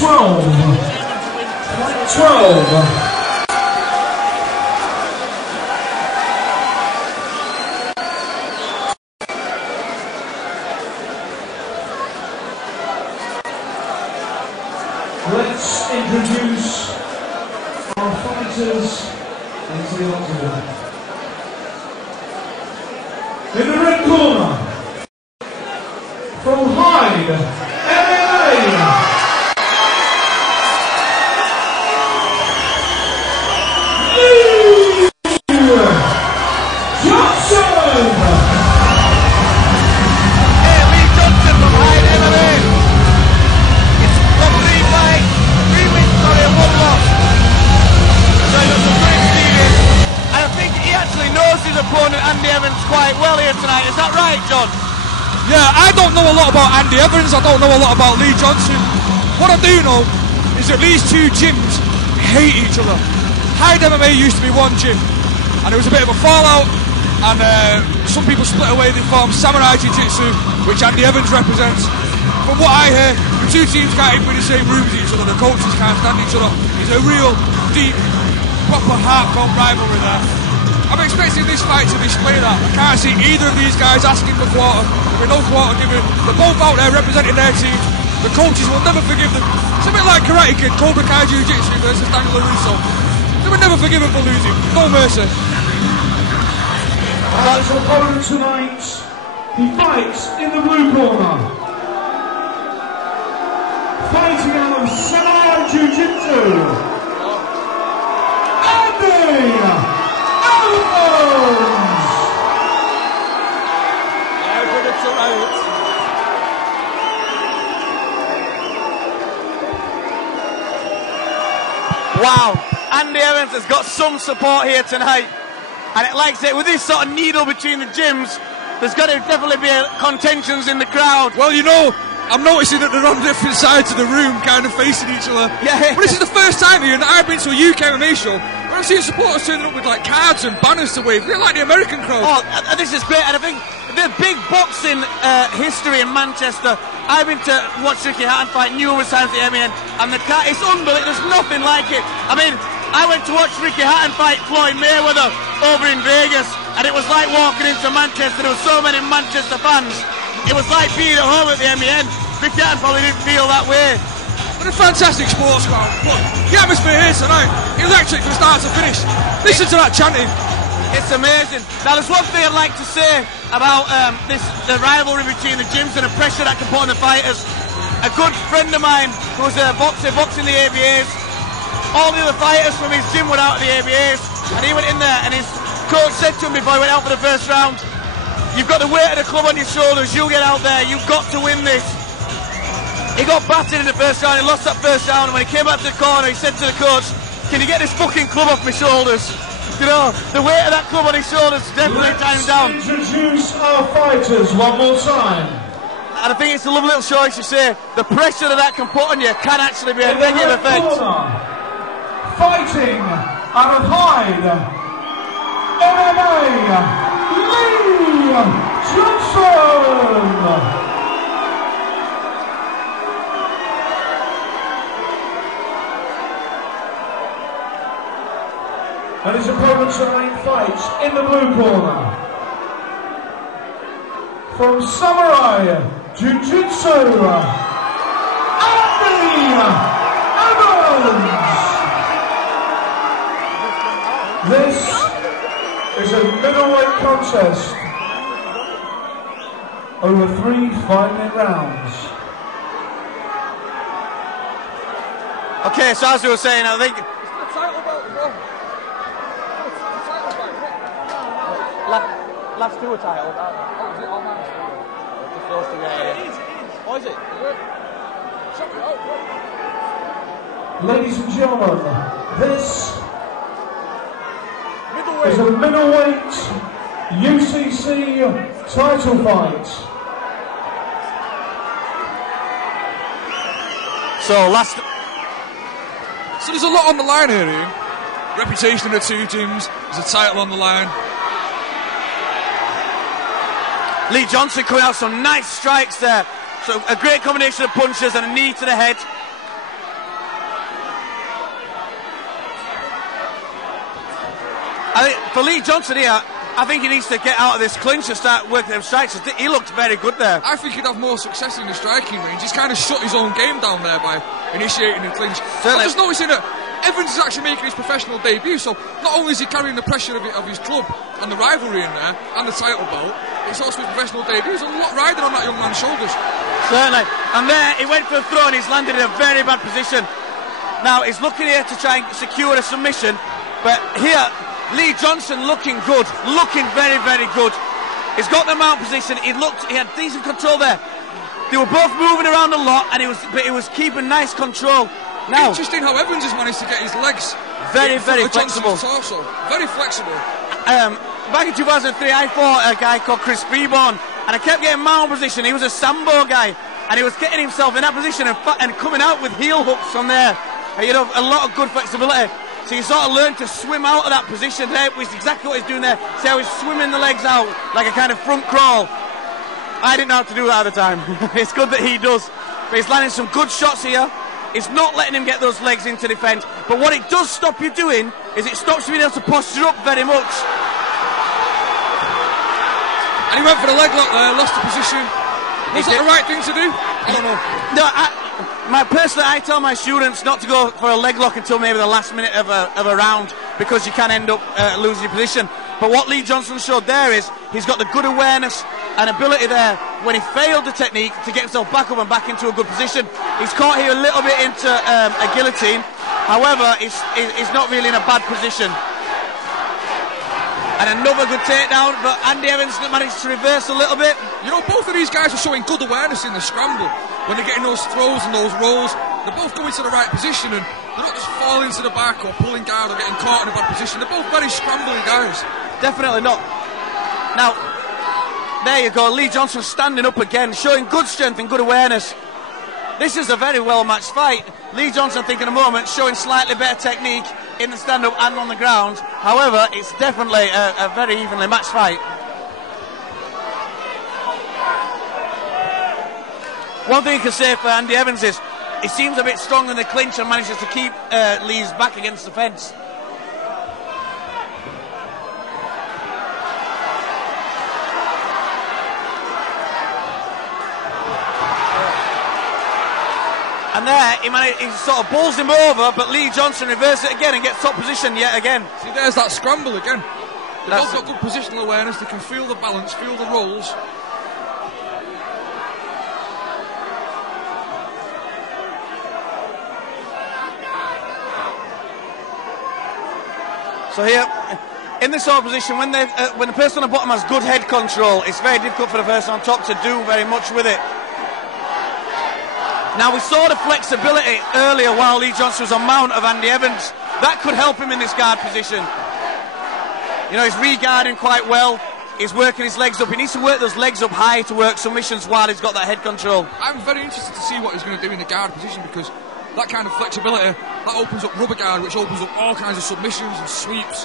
12. Fight 12. Let's introduce our fighters into the octagon. In the red corner, from Hyde, MMA. Yeah, I don't know a lot about Andy Evans, I don't know a lot about Lee Johnson. What I do know is that these two gyms hate each other. Hyde MMA used to be one gym, and it was a bit of a fallout, and some people split away, they formed Samurai Jiu-Jitsu, which Andy Evans represents. From what I hear, the two teams can't even be in the same room as each other, the coaches can't stand each other. It's a real, deep, proper heartfelt rivalry there. I'm expecting this fight to display that. I can't see either of these guys asking for quarter. There'll be no quarter given. They're both out there representing their teams. The coaches will never forgive them. Something like Karate Kid, Cobra Kai Jiu-Jitsu versus Daniel LaRusso. They were never forgiven for losing. No mercy. His opponent tonight, he fights in the blue corner. Fighting out of Samurai Jiu-Jitsu, Andy! Wow, Andy Evans has got some support here tonight, and it likes it with this sort of needle between the gyms. There's got to definitely be contentions in the crowd. Well, you know, I'm noticing that they're on different sides of the room, kind of facing each other. Yeah. But this is the first time here that I've been to a UK MMA show where I've seen supporters turning up with like cards and banners to wave. They're like the American crowd. Oh, this is great, and I think the big boxing history in Manchester. I've been to watch Ricky Hatton fight numerous times at the MEN, and it's unbelievable. There's nothing like it. I mean, I went to watch Ricky Hatton fight Floyd Mayweather over in Vegas, and it was like walking into Manchester. There were so many Manchester fans. It was like being at home at the MEN. Ricky Hatton probably didn't feel that way. What a fantastic sports crowd. Look, the atmosphere here tonight, electric from start to finish. Listen to that chanting. It's amazing. Now, there's one thing I'd like to say about the rivalry between the gyms and the pressure that can put on the fighters. A good friend of mine who was a boxer, boxing the ABAs, all the other fighters from his gym went out of the ABAs, and he went in there, and his coach said to him before he went out for the first round, "You've got the weight of the club on your shoulders, you get out there, you've got to win this." He got battered in the first round, he lost that first round, and when he came back to the corner, he said to the coach, "Can you get this fucking club off my shoulders?" You know, the weight of that club on his shoulders definitely timed down. Let's introduce our fighters one more time. And I think it's a lovely little show, as you say. The pressure that can put on you can actually be a negative effect. Fighting out of Hyde, MMA, Lee Johnson. And his opponent tonight fights in the blue corner. From Samurai Jiu-Jitsu, Andy Evans. This is a middleweight contest over 3 5-minute rounds. Okay, so as we were saying, I think last two are titled. Oh, is it all nice? Just those two, yeah. It is. Oh, is it? Ladies and gentlemen, this is a middleweight UCC title fight. So there's a lot on the line here, Ian. Reputation of the two gyms, there's a title on the line. Lee Johnson coming out some nice strikes there. So a great combination of punches and a knee to the head. I think for Lee Johnson here, I think he needs to get out of this clinch and start working them strikes. He looked very good there. I think he'd have more success in the striking range. He's kind of shut his own game down there by initiating the clinch. Certainly. I'm just noticing that Evans is actually making his professional debut, so not only is he carrying the pressure of his club and the rivalry in there, and the title belt, it's also his professional debut. There's a lot riding on that young man's shoulders. Certainly. And there, he went for a throw and he's landed in a very bad position. Now, he's looking here to try and secure a submission, but here, Lee Johnson looking good, looking very, very good. He's got the mount position, he had decent control there. They were both moving around a lot, but he was keeping nice control. Now, interesting how Evans has managed to get his legs very, very flexible. Torso. Very flexible. Back in 2003, I fought a guy called Chris Freeborn, and I kept getting mount position. He was a sambo guy, and he was getting himself in that position and coming out with heel hooks from there. You know, a lot of good flexibility. So you sort of learn to swim out of that position there, which is exactly what he's doing there. See how he's swimming the legs out like a kind of front crawl. I didn't know how to do that at the time. It's good that he does. But he's landing some good shots here. It's not letting him get those legs into defence. But what it does stop you doing is it stops you being able to posture up very much. And he went for the leg lock there, lost the position. Was that the right thing to do? I don't know. No, I tell my students not to go for a leg lock until maybe the last minute of a round, because you can end up losing your position. But what Lee Johnson showed there is he's got the good awareness and ability there when he failed the technique to get himself back up and back into a good position. He's caught here a little bit into a guillotine. However, he's not really in a bad position. And another good takedown, but Andy Evans managed to reverse a little bit. You know, both of these guys are showing good awareness in the scramble. When they're getting those throws and those rolls, they're both going to the right position, and they're not just falling to the back or pulling guard or getting caught in a bad position. They're both very scrambling guys. Definitely not. Now, there you go, Lee Johnson standing up again, showing good strength and good awareness. This is a very well-matched fight. Lee Johnson, I think, in a moment, showing slightly better technique in the stand-up and on the ground. However, it's definitely a very evenly matched fight. One thing you can say for Andy Evans is he seems a bit strong in the clinch and manages to keep Lee's back against the fence. And there, he sort of bowls him over, but Lee Johnson reverses it again and gets top position yet again. See, there's that scramble again. They've both got good positional awareness, they can feel the balance, feel the rolls. So here, in this sort of position, when the person on the bottom has good head control, it's very difficult for the person on top to do very much with it. Now, we saw the flexibility earlier while Lee Johnson was on mount of Andy Evans. That could help him in this guard position. You know, he's re-guarding quite well. He's working his legs up. He needs to work those legs up high to work submissions while he's got that head control. I'm very interested to see what he's going to do in the guard position, because that kind of flexibility, that opens up rubber guard, which opens up all kinds of submissions and sweeps.